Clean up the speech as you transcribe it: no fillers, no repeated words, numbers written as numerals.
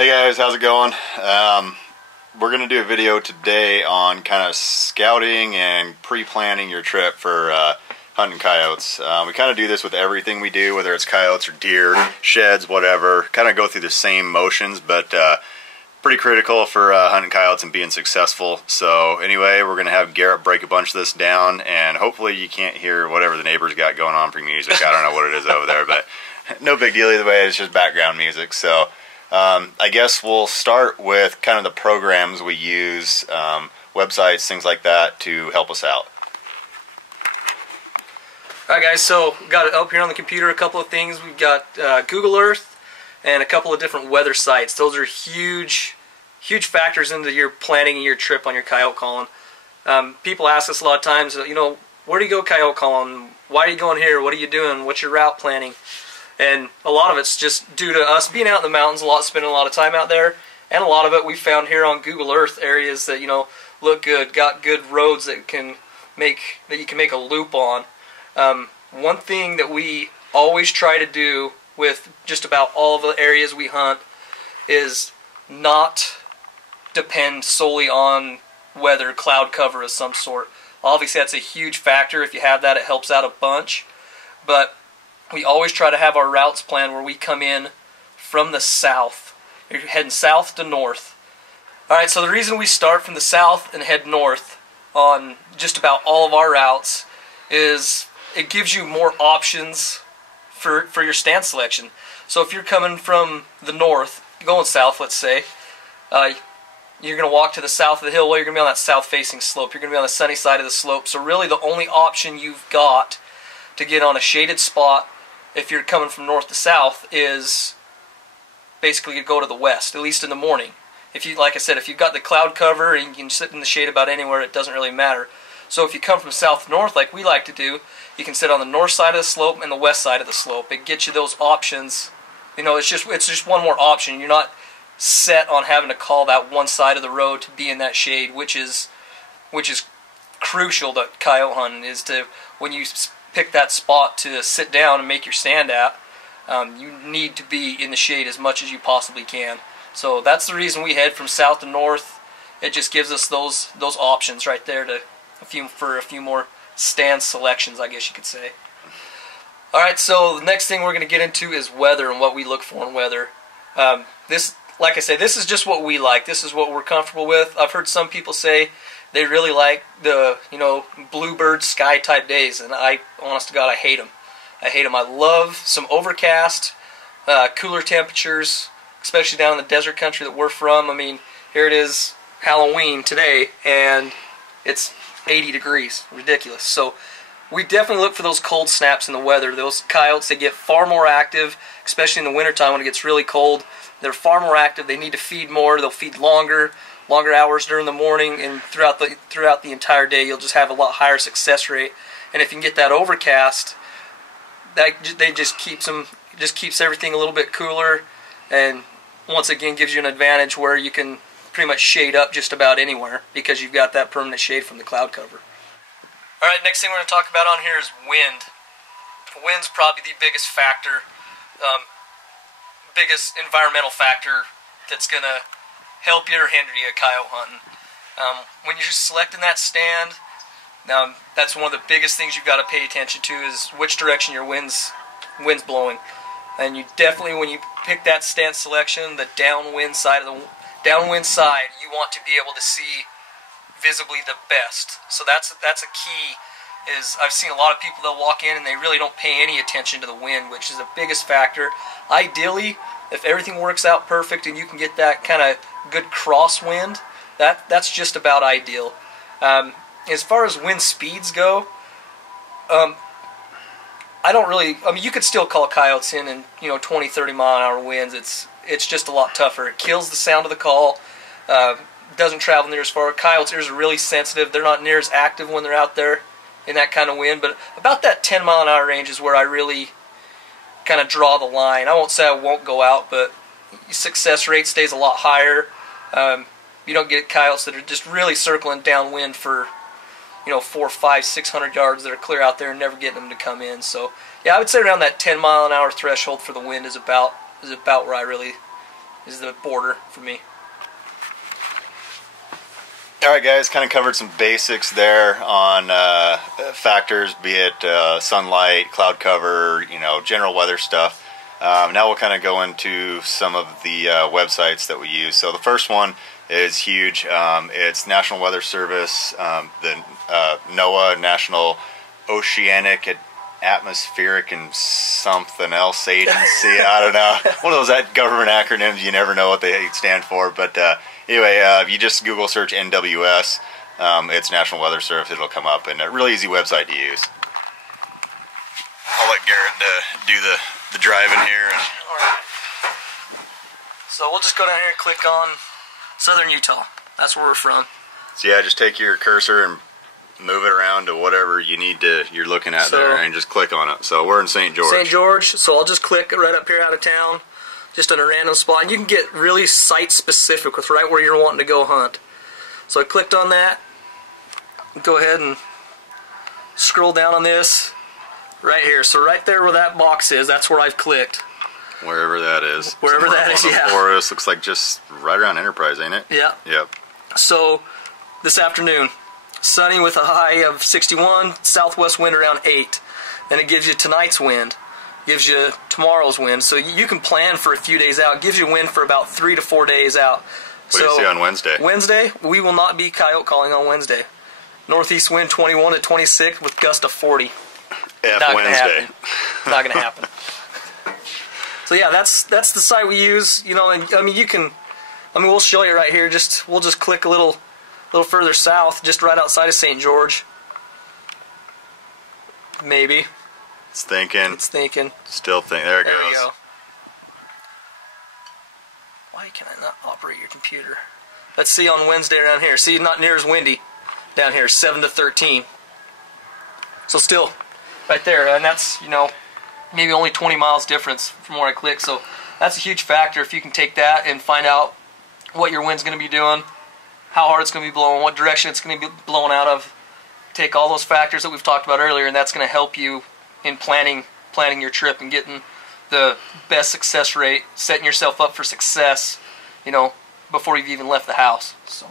Hey guys, how's it going? We're going to do a video today on kind of scouting and pre-planning your trip for hunting coyotes. We kind of do this with everything we do, whether it's coyotes or deer, sheds, whatever. Kind of go through the same motions, but pretty critical for hunting coyotes and being successful. So anyway, we're going to have Garrett break a bunch of this down, and hopefully you can't hear whatever the neighbors got going on for music. I don't know what it is over there, but no big deal either way. It's just background music. So I guess we'll start with kind of the programs we use, websites, things like that to help us out. Alright guys, so we've got up here on the computer a couple of things. We've got Google Earth and a couple of different weather sites. Those are huge factors into your planning your trip on your coyote calling. People ask us a lot of times, you know, where do you go coyote calling? Why are you going here? What are you doing? What's your route planning? And a lot of it's just due to us being out in the mountains spending a lot of time out there, and a lot of it we found here on Google Earth, areas that, you know, look good, got good roads that you can make a loop on. One thing that we always try to do with just about all of the areas we hunt is not depend solely on weather, cloud cover of some sort. Obviously that's a huge factor. If you have that, it helps out a bunch, but we always try to have our routes planned where we come in from the south. You're heading south to north. Alright, so the reason we start from the south and head north on just about all of our routes is it gives you more options for your stand selection. So if you're coming from the north, going south, let's say, you're going to walk to the south of the hill. Well, you're going to be on that south-facing slope. You're going to be on the sunny side of the slope. So really the only option you've got to get on a shaded spot if you're coming from north to south is basically you go to the west, at least in the morning. If you, like I said, if you've got the cloud cover and you can sit in the shade about anywhere, it doesn't really matter. So if you come from south to north like we like to do, you can sit on the north side of the slope and the west side of the slope. It gets you those options. You know, it's just one more option. You're not set on having to call that one side of the road to be in that shade, which is crucial to coyote hunting, is to, when you pick that spot to sit down and make your stand at, you need to be in the shade as much as you possibly can. So that's the reason we head from south to north. It just gives us those options right there for a few more stand selections, I guess you could say. Alright, so the next thing we're going to get into is weather and what we look for in weather. This, like I say, this is just what we like. This is what we're comfortable with. I've heard some people say they really like the, you know, bluebird sky type days, and honest to God, I hate them. I hate them. I love some overcast, cooler temperatures, especially down in the desert country that we're from. I mean, here it is Halloween today, and it's 80 degrees. Ridiculous. So we definitely look for those cold snaps in the weather. Those coyotes, they get far more active, especially in the wintertime when it gets really cold. They're far more active. They need to feed more. They'll feed longer hours during the morning, and throughout the entire day you'll just have a lot higher success rate. And if you can get that overcast, they just keeps everything a little bit cooler, and once again gives you an advantage where you can pretty much shade up just about anywhere because you've got that permanent shade from the cloud cover. Alright, next thing we're going to talk about on here is wind. Wind's probably the biggest factor, biggest environmental factor that's going to help you or hinder you coyote hunting. When you're selecting that stand, that's one of the biggest things you've got to pay attention to is which direction your wind's blowing. And you definitely, when you pick that stand selection, the downwind side, you want to be able to see visibly the best. So that's a key. Is I've seen a lot of people, they'll walk in and they really don't pay any attention to the wind, which is the biggest factor. Ideally, if everything works out perfect and you can get that kind of good crosswind, that's just about ideal. As far as wind speeds go, I mean, you could still call coyotes in, you know, 20-30 mile an hour winds. It's just a lot tougher. It kills the sound of the call. Doesn't travel near as far. Coyotes' ears are really sensitive. They're not near as active when they're out there in that kind of wind, but about that 10 mile an hour range is where I really kind of draw the line. I won't say I won't go out, but success rate stays a lot higher. You don't get coyotes that are just really circling downwind for, you know, 400, 500, 600 yards that are clear out there and never getting them to come in. So yeah, I would say around that 10 mile an hour threshold for the wind is about where I really is the border for me. Alright guys, kind of covered some basics there on factors, be it sunlight, cloud cover, you know, general weather stuff. Now we'll kind of go into some of the websites that we use. So the first one is huge. It's National Weather Service, the NOAA, National Oceanic Atmospheric and something else agency. I don't know. One of those government acronyms, you never know what they stand for. But anyway, if you just Google search NWS, it's National Weather Service, it'll come up, and a really easy website to use. I'll let Garrett do the driving here. Alright. So we'll just go down here and click on Southern Utah. That's where we're from. So yeah, just take your cursor and move it around to whatever you need to, you're looking at there, and just click on it. So we're in St. George. St. George, so I'll just click right up here out of town, just in a random spot. And you can get really site specific with right where you're wanting to go hunt. So I clicked on that. Go ahead and scroll down on this right here. So right there where that box is, that's where I've clicked. Wherever that is. Wherever that is, yeah. Forest, looks like just right around Enterprise, ain't it? Yeah. Yep. So this afternoon, sunny with a high of 61, southwest wind around 8. Then it gives you tonight's wind, gives you tomorrow's wind. So you can plan for a few days out. It gives you wind for about 3 to 4 days out. What do you see on Wednesday? Wednesday, we will not be coyote calling on Wednesday. Northeast wind 21 to 26 with gust of 40. Not Wednesday. Not going to happen. So yeah, that's the site we use. You know, and I mean we'll show you right here. We'll just click a little further south, just right outside of St. George. Maybe. It's thinking. It's thinking. Still thinking. There it goes. There we go. Why can I not operate your computer? Let's see on Wednesday around here. See, not near as windy down here, 7 to 13. So still, right there, and that's, you know, maybe only 20 miles difference from where I click. So that's a huge factor if you can take that and find out what your wind's going to be doing, how hard it's going to be blowing, what direction it's going to be blowing out of. Take all those factors that we've talked about earlier, and that's going to help you in planning your trip and getting the best success rate, setting yourself up for success, you know, before you've even left the house. So.